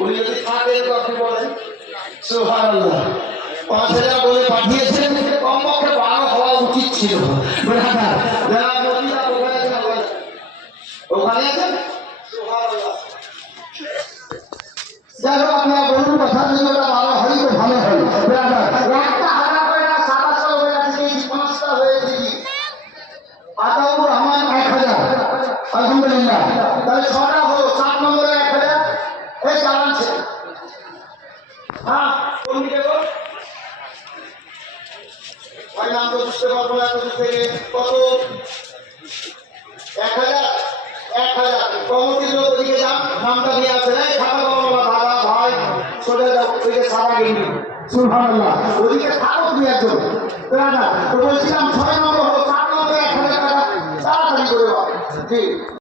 উনি যদি থাকেন তো আপনি বলেন সুবহানাল্লাহ। ৫,০০০ বলে পাঠিয়েছেন, কমপক্ষে ১২ হওয়া উচিত ছিল। যারা মদিনা ওখানে আছেন সুবহানাল্লাহ। যাই হোক আপনারা বলুন, কথা যদি ওটা ১২ হয় তো ভালো হয়। একটা হাজার করে না ৭০০ হয়ে আছে, ৫টা হয়েছে কি আতাউর রহমান ১,০০০ আলহামদুলিল্লাহ। তাহলে ৬টা হলো, ৭ নম্বরে ১,০০০। এই চালাচ্ছে হ্যাঁ কোন দিকে গো ভাই? নাম তো বুঝতে পারবো না এত দূর থেকে। কত? ১,০০০। ১,০০০ কমিটির লোক ওদিকে যান, নামটা নিয়ে আসেন। এই খাতা কলম দাদা ভাই চলে যাও ওদিকে, সারা গেলি সুবহানাল্লাহ। ওদিকে থাকো দুই একজন দাদা। তো বলছিলাম ৬ নম্বর হলো, ৭ নম্বরে ১,০০০ টাকা তাড়াতাড়ি করে জি।